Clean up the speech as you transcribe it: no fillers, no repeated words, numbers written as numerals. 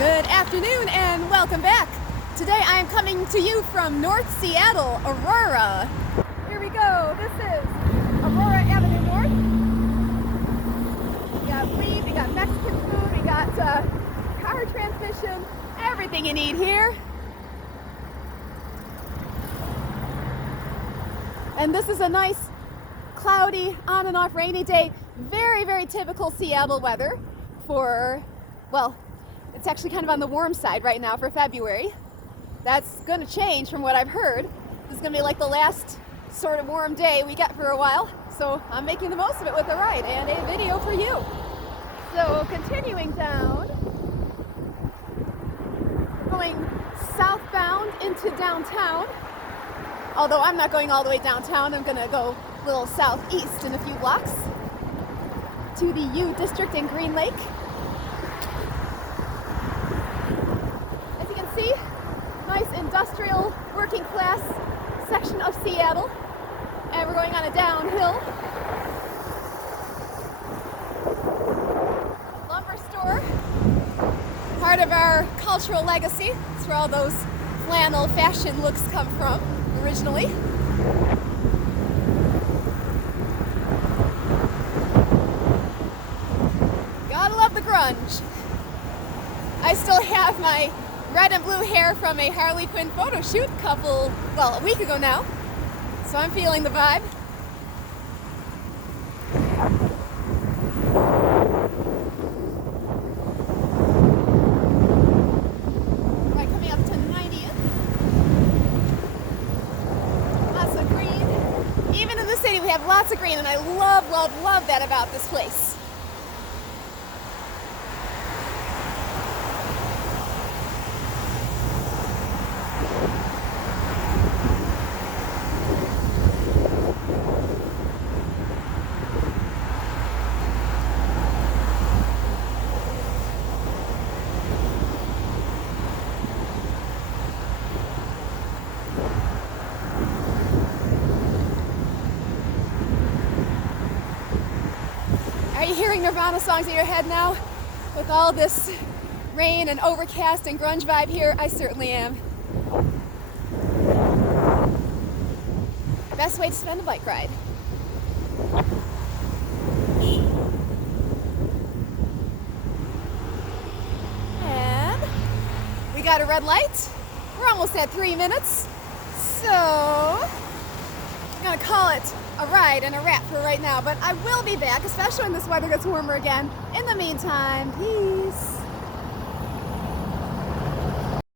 Good afternoon and welcome back. Today I am coming to you from North Seattle, Aurora. Here we go. This is Aurora Avenue North. We got weed, we got Mexican food, we got car transmission, everything you need here. And this is a nice cloudy, on and off rainy day. Very, very typical Seattle weather for, well, it's actually kind of on the warm side right now for February. That's going to change from what I've heard. This is going to be like the last sort of warm day we get for a while. So I'm making the most of it with a ride and a video for you. So continuing down, going southbound into downtown. Although I'm not going all the way downtown, I'm going to go a little southeast in a few blocks to the U District in Green Lake. As you can see, nice industrial working class section of Seattle. And we're going on a downhill. Lumber store, part of our cultural legacy. It's where all those flannel fashion looks come from originally. Gotta love the grunge. I still have my red and blue hair from a Harley Quinn photo shoot a week ago now. So I'm feeling the vibe. Right, coming up to 90th. Lots of green. Even in the city we have lots of green, and I love, love, love that about this place. Are you hearing Nirvana songs in your head now? With all this rain and overcast and grunge vibe here, I certainly am. Best way to spend a bike ride. And we got a red light. We're almost at 3 minutes. So I'm gonna call it a ride and a wrap for right now, but I will be back, especially when this weather gets warmer again. In the meantime, peace.